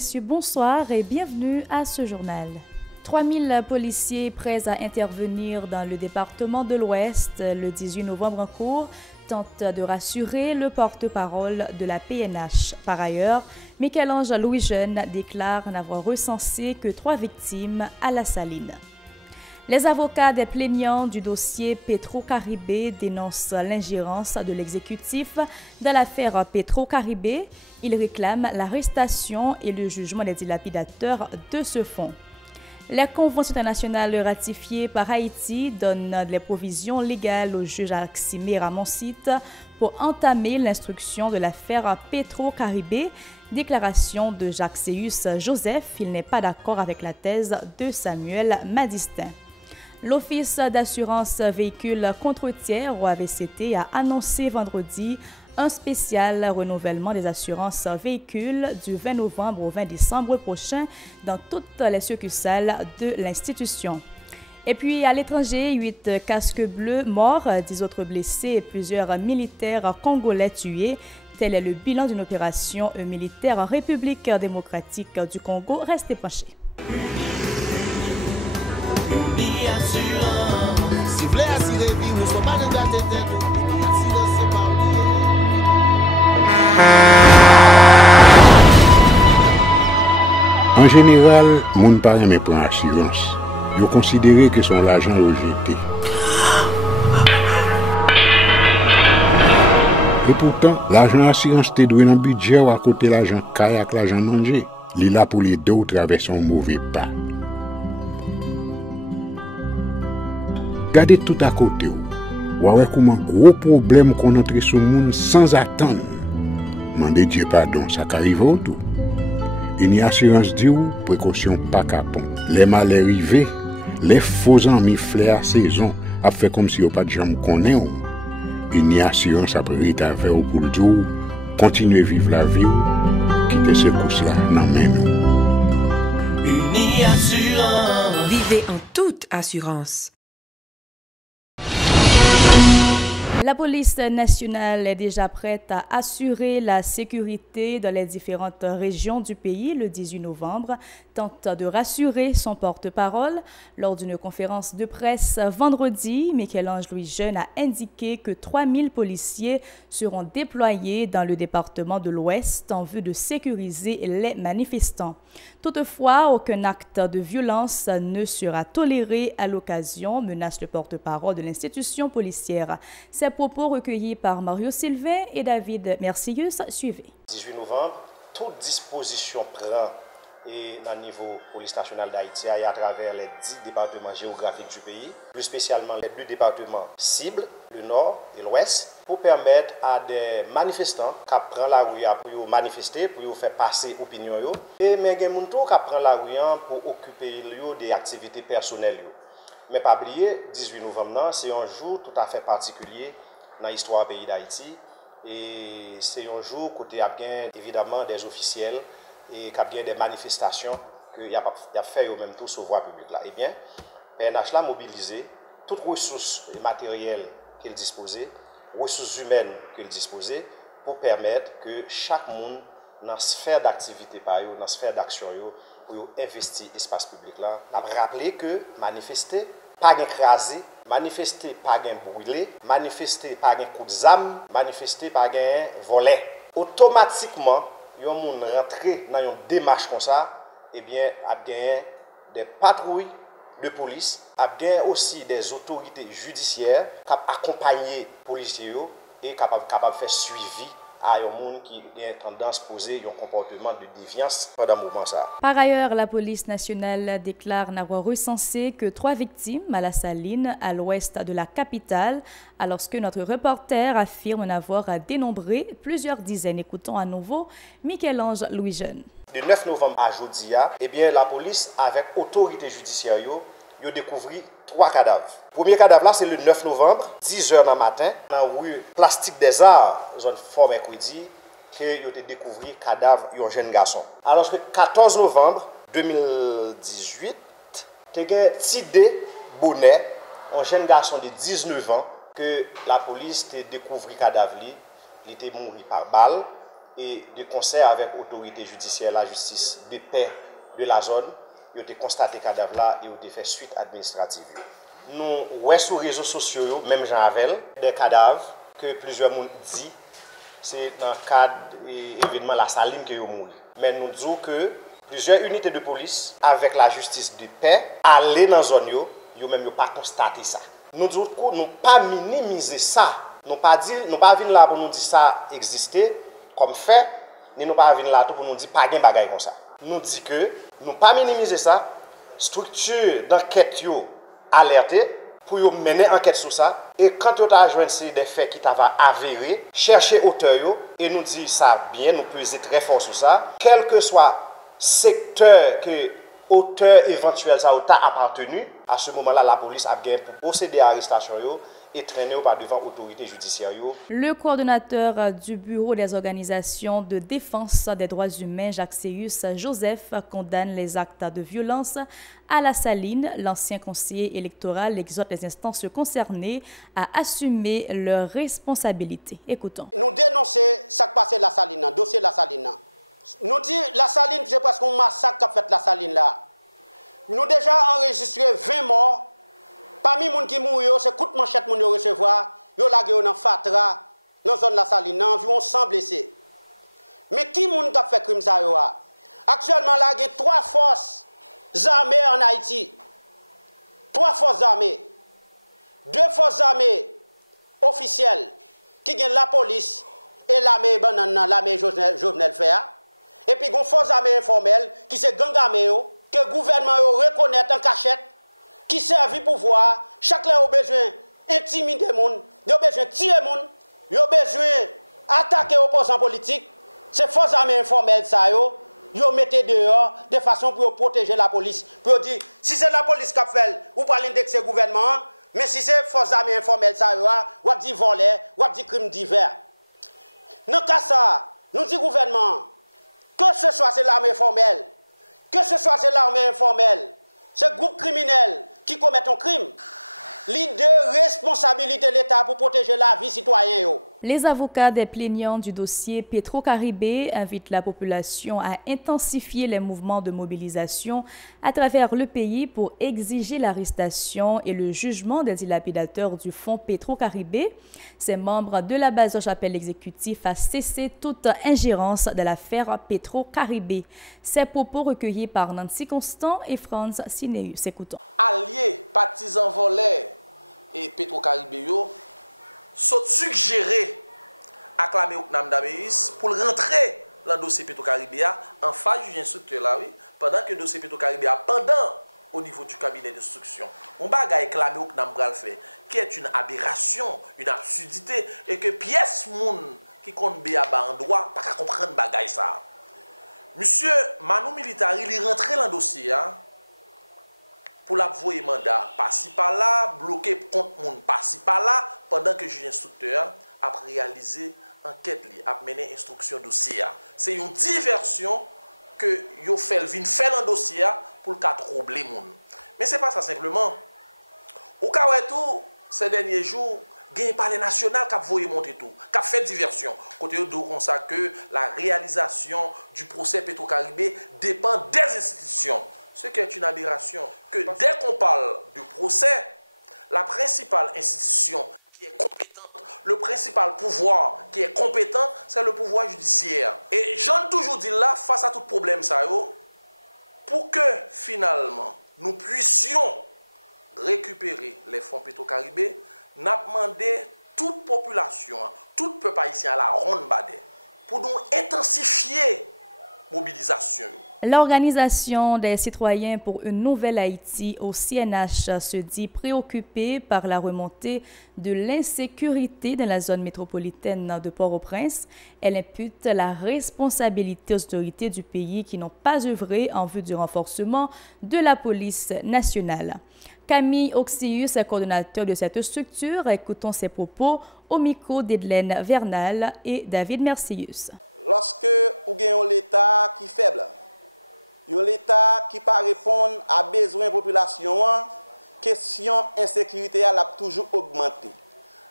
messieurs, bonsoir et bienvenue à ce journal. 3000 policiers prêts à intervenir dans le département de l'Ouest le 18 novembre en cours tentent de rassurer le porte-parole de la PNH. Par ailleurs, Michel-Ange Louis-Jeune déclare n'avoir recensé que 3 victimes à la Saline. Les avocats des plaignants du dossier Petro-Caribé dénoncent l'ingérence de l'exécutif dans l'affaire Petro-Caribé. Ils réclament l'arrestation et le jugement des dilapidateurs de ce fonds. Les conventions internationales ratifiées par Haïti donnent les provisions légales au juge Aximé Ramoncite pour entamer l'instruction de l'affaire Petro-Caribé. Déclaration de Jacques Séus Joseph, il n'est pas d'accord avec la thèse de Samuel Madistin. L'Office d'assurance véhicule contre-tiers au AVCT a annoncé vendredi un spécial renouvellement des assurances véhicules du 20 novembre au 20 décembre prochain dans toutes les succursales de l'institution. Et puis à l'étranger, 8 casques bleus morts, 10 autres blessés et plusieurs militaires congolais tués. Tel est le bilan d'une opération militaire en République démocratique du Congo. Restez penchés. En général, moun pa reme pran assurance. Yo considéré que son l'argent rejeté. Et pourtant, l'argent assurance te doué dans budget ou à côté l'argent caille avec l'argent mangé. Li là pour les deux traverser un mauvais pas. Gardez tout à côté ou. Ouais comment gros problème qu'on entre sur monde sans attendre. Mandez Dieu pardon, ça qu'arrive au tout. Une assurance dit ou précaution pas capon. Les mal arrivés, les faux amis flair saison a fait comme si on pas de jambe connaît ou. Une assurance après rétaver ou pour le dire continuer vivre la vie ou quitter ce course là nan men nous. Uni assurance. Vivez en toute assurance. La police nationale est déjà prête à assurer la sécurité dans les différentes régions du pays le 18 novembre, tente de rassurer son porte-parole. Lors d'une conférence de presse vendredi, Michel-Ange Louis-Jeune a indiqué que 3000 policiers seront déployés dans le département de l'Ouest en vue de sécuriser les manifestants. Toutefois, aucun acte de violence ne sera toléré à l'occasion, menace le porte-parole de l'institution policière. Ces propos recueillis par Mario Sylvain et David Mercius suivez. 18 novembre, toute disposition prend et dans le niveau police nationale d'Haïti et à travers les 10 départements géographiques du pays, plus spécialement les 2 départements cibles, le nord et l'ouest, pour permettre à des manifestants qui prennent la rue pour manifester, pour faire passer l'opinion, et mais il y a des gens qui prennent la rue pour occuper des activités personnelles. Mais pas oublier, 18 novembre, c'est un jour tout à fait particulier dans l'histoire du pays d'Haïti. Et c'est un jour où il y a bien évidemment des officiels et qu'il y a des manifestations qu'il y a fait au même tour sur voie publique. Là. Eh bien, PNH a mobilisé toutes les ressources matérielles qu'il disposait, ressources humaines qu'il disposait, pour permettre que chaque monde, dans la sphère d'activité, dans la sphère d'action, pour investir l'espace public. Là. On a rappelé que manifester, pas écrasé, manifester, pas brûlé, manifester, pas coup de zame, manifester, pas volé. Automatiquement, yon moun rentré dans une démarche comme ça, eh bien, a gagné des patrouilles de police, a gagné aussi des autorités judiciaires qui accompagnent les policiers et capable de faire suivi à un monde qui a tendance à poser un comportement de déviance pendant ce moment. Par ailleurs, la police nationale déclare n'avoir recensé que 3 victimes à la Saline, à l'ouest de la capitale, alors que notre reporter affirme n'avoir dénombré plusieurs dizaines. Écoutons à nouveau Michel-Ange Louis-Jeune. Du 9 novembre à aujourd'hui, eh bien, la police, avec autorité judiciaire, a découvert 3 cadavres. Le premier cadavre là, c'est le 9 novembre, 10h dans le matin, dans la rue Plastique des Arts, zone Fort Mercredi, que a découvert le cadavre d'un jeune garçon. Alors que le 14 novembre 2018, il y a Tidé Bonnet, un jeune garçon de 19 ans, que la police a découvert le cadavre, il était mort par balle. et de concert avec l'autorité judiciaire, la justice de paix de la zone, ils ont constaté le cadavre là et ils ont fait suite administrative. Nous, ouais, sur les réseaux sociaux, même Jean Havel, des cadavres que plusieurs monde dit, c'est dans le cadre de l'événement La Saline que ils ont mouru. Mais nous disons que plusieurs unités de police, avec la justice de paix, allaient dans la zone, ils n'ont pas constaté ça. Nous disons que nous pas minimiser ça. Nous pas venir là pour nous dire ça existait comme fait, ni nous pas venir là pour nous dire pas de bagaille comme ça. Nous disons que nous pas minimiser ça, structure d'enquête yo alerter pour mener enquête sur ça et quand tu as joint des faits qui t'avaient avéré, chercher auteur et nous dire ça bien, nous peser très fort sur ça, quel que soit secteur que auteur éventuel ça a appartenu, à ce moment-là la police a bien pour procéder à l'arrestation et traîner par devant l'autorité judiciaire. Le coordonnateur du Bureau des organisations de défense des droits humains, Jacques Seyus Joseph, condamne les actes de violence à la Saline. L'ancien conseiller électoral exhorte les instances concernées à assumer leurs responsabilités. Écoutons. Nous dénonçons ce qui passe à la Saline, le dossier de la Saline. Nous disons la Saline, c'est parce qu'on massacre qu'a fait la Saline là. Nous déjà enregistré 20 morts. Parmi les gens qui mourent, c'est coup de manchette que nous recevons. Ils ont lagé dans Fatra, dans la zone de la Saline, environ 100 blessés. Mais qui a fait crime ça? Actuellement, il y a 3 forces armées en Haïti. 3 forces armées. 2 forces armées officielles qui sont la police et l'armée Jovenel Féa. Et puis, il y a une force armée informelle qui sont gang armée que le gouvernement reconnaît en cachette, qui servent pour pouvoir, chacun a besoin d'intimider les gens, il a besoin de tuer les gens, il a besoin d'attaquer les opposants politiques. Ces forces armées informelles, ils mettent dehors de façon pour protéger la police. Pour dire, si c'est la police qui a fait, ou pas l'indexer le gouvernement, mais si c'est les forces armées informelles, ou dit voler, ou dit crimes divers. Dans ce cas, ça, nous disons gouvernement, que ce soit l'armée formelle, que ce soit l'armée informelle, ce groupe criminel qui commet un crime, l'idée de responsabilité de l'État pour protéger la vie citoyenne. Les avocats des plaignants du dossier Petro-Caribé invitent la population à intensifier les mouvements de mobilisation à travers le pays pour exiger l'arrestation et le jugement des dilapidateurs du fonds Petro-Caribé. Ces membres de la base appellent l'exécutif à cesser toute ingérence de l'affaire Petro-Caribé. Ces propos recueillis par Nancy Constant et Franz Sineus. Écoutons. Alliés, partisans voleurs et Petro-Caribé sont suggérés à clamer au Knam d'Améis pour rentrer dans le dossier Petro-Caribé en phase du instructeur là, oui, pendant que le dossier Petro-Caribé pendant au niveau du cabinet d'instruction. On va clamé au Knam Bral fait, qui est une aberration, une absurdité, et que pièce moun qui compte béa en droit, pas qu'à comprendre bagay ça. Monsieur Manu Militari, il est rentré dans le dossier, hein, pour l'avouer mandat par-ci par-là, bloquer contre moun par-ci par-là, pendant que le juge instructeur a réalisé enquête, a mené instruction dossier. C'est une diversion que yo fait dans le dossier pour le cas troubler moun. Mais ce n'est pas ça simplement. Au cas où tout, ces derniers jours, il y a un palais national qui a voyé monter tout, qui a fait diversion. Côté de ça que la réalisation du procès Petro-Caribé dépend des institutions. Ce qui est une aberration. Que dès qu'on parle du procès, la principale institution qui est compétente, le principal pouvoir qui est compétent, c'est le pouvoir judiciaire. Et j'en toujours dit là, face à tout problème, ça, pour que finalement nous puissions récupérer les fonds Petro-Caribé, nous avons demandé toute population, tout peuple haïtien à la ronde badé, pour nous intensifier la mobilisation. L'Organisation des citoyens pour une nouvelle Haïti au CNH se dit préoccupée par la remontée de l'insécurité dans la zone métropolitaine de Port-au-Prince. Elle impute la responsabilité aux autorités du pays qui n'ont pas œuvré en vue du renforcement de la police nationale. Camille Oxius est coordonnateur de cette structure. Écoutons ses propos au micro d'Edlène Vernal et David Mercius. Lorsque vous avez l'État qui est faible, l'État qui ne répond pas à besoins de la population, la question de l'insécurité a toujours augmenté.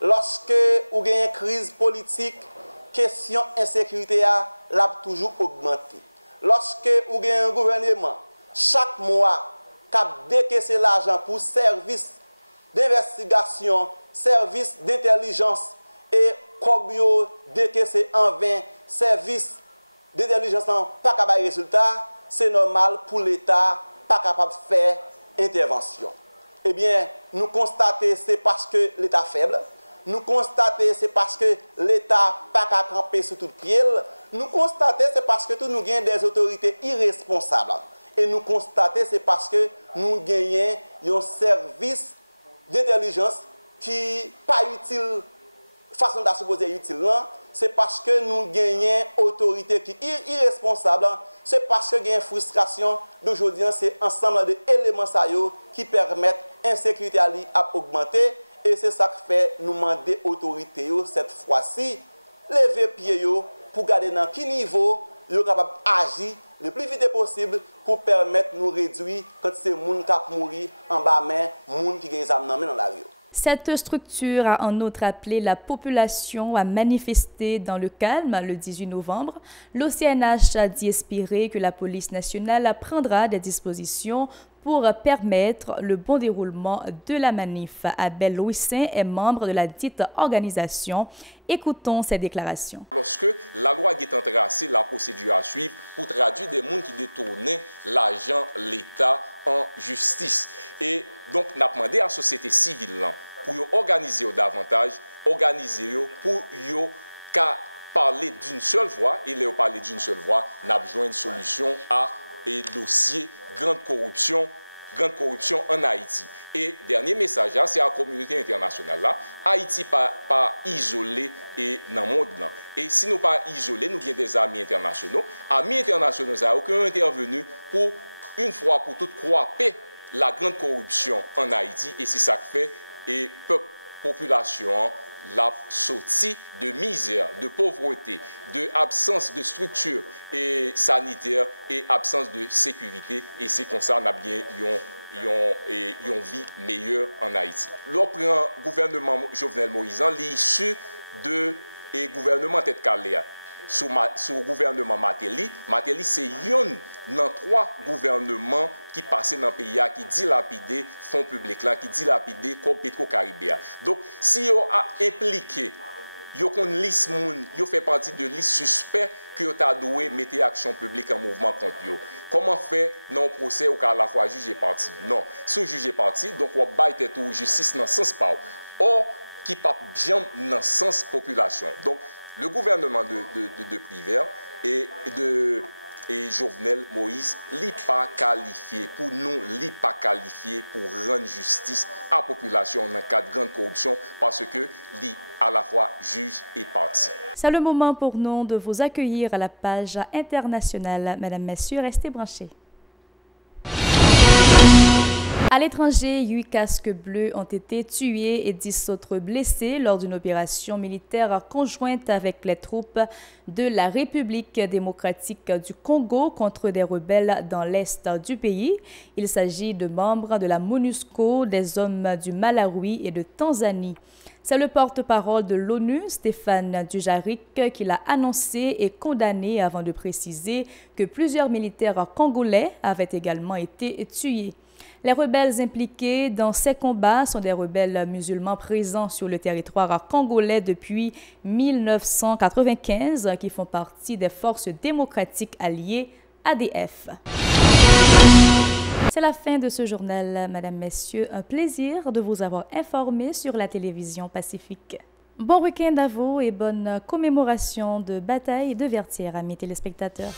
Lorsque vous avez une crise politique, la question de l'insécurité l'a toujours augmenté. Lorsque vous avez un gouvernement, chaque mois, qui a décaissé l'argent pour services d'investigation, services d'intelligence, et comme vous décaissé en 20 services d'intelligence pas capable de résultat, c'est normal pour l'État pas capable de faire intervention. Eh bien, nous constatons c'est parce que l'État est faible. Nous constatons c'est parce que l'État pas capable de camper sur tout pied. Nous constatons c'est parce que nous avons des autorités irresponsables. Et nous constatons c'est parce que nous gagnons un service d'intelligence qui n'est pas utile, façon de supposer utile. C'est parce que nous gagnons autorité qui est irresponsable. C'est parce que nous avons une frustration d'aujourd'hui. C'est ensemble d'éléments qui permettent l'insécurité à augmenter. Et c'est ça qui fait nous demander autorité cette fois-ci, lever pied pour garder dans quel niveau ils sont capables d'agir le plus vite possible pour permettre de nous réduire quand c'est les gens qui mourent en bas main, les gens qui ont des âmes dans la rue. Cette structure a en outre appelé la population à manifester dans le calme le 18 novembre. L'OCNH a dit espérer que la police nationale prendra des dispositions pour permettre le bon déroulement de la manif. Abel Louissin est membre de la dite organisation. Écoutons ses déclarations. Lorsque la loi est tracée, la procédure à suivre pour traduire des gens qui détournaient l'argent, l'État en justice. Et donc, nous avons demandé à la société civile pour organiser davantage, organiser pour parler d'une seule voix. Et là, parler d'une seule voix, nous avons besoin d'une solution à et dossier grande corruption en Haïti. Et dernier message, c'est à la communauté internationale. Là, Haïti pas isolé et dans le monde. Et si nous pas isolés, nous avons des amis internationaux. Amis internationaux qui ont intervenu pour, une fois pour toutes, croiser la grande corruption en Haïti. Et c'est ça que fait et population la sortie de misère, de pauvreté, de absence de structure et sanitaire et absence de sécurité. Et c'est comme ça qu'on a bien une vie meilleure en Haïti. Lorsque le gouvernement Jovenel Moïse, l'issue de gouvernement tête calée sous le gouvernement Matéli, c'est un dans 3 gouvernements qui passaient dans le pays, qui dilapident fonds publics, qui dilapident comme Petro-Caribéa. Donc, si vous avez impliqué, vous fait partie de liste suspect que vous avez mettre action publique en mouvement contre vous. Comment faire dans le procès ou à la fois juger parti? Non. Si vous jugez parti, donc vous avez justice dans le sens pas. Or, qui pas bien dans le sens population. Donc, le gouvernement de Privert et Jovenel Moïse n'est pas qualifié pour nous, n'est pas qualifié pour rendre justice à la population dans le cas de grande corruption parce que l'est à la fois juge et parti. C'est le moment pour nous de vous accueillir à la page internationale. Mesdames, Messieurs, restez branchés. À l'étranger, 8 casques bleus ont été tués et 10 autres blessés lors d'une opération militaire conjointe avec les troupes de la République démocratique du Congo contre des rebelles dans l'est du pays. Il s'agit de membres de la MONUSCO, des hommes du Malawi et de Tanzanie. C'est le porte-parole de l'ONU, Stéphane Dujarric, qui l'a annoncé et condamné avant de préciser que plusieurs militaires congolais avaient également été tués. Les rebelles impliqués dans ces combats sont des rebelles musulmans présents sur le territoire congolais depuis 1995 qui font partie des forces démocratiques alliées ADF. C'est la fin de ce journal, Mesdames, Messieurs. Un plaisir de vous avoir informé sur la télévision Pacifique. Bon week-end à vous et bonne commémoration de bataille de Vertières, amis téléspectateurs.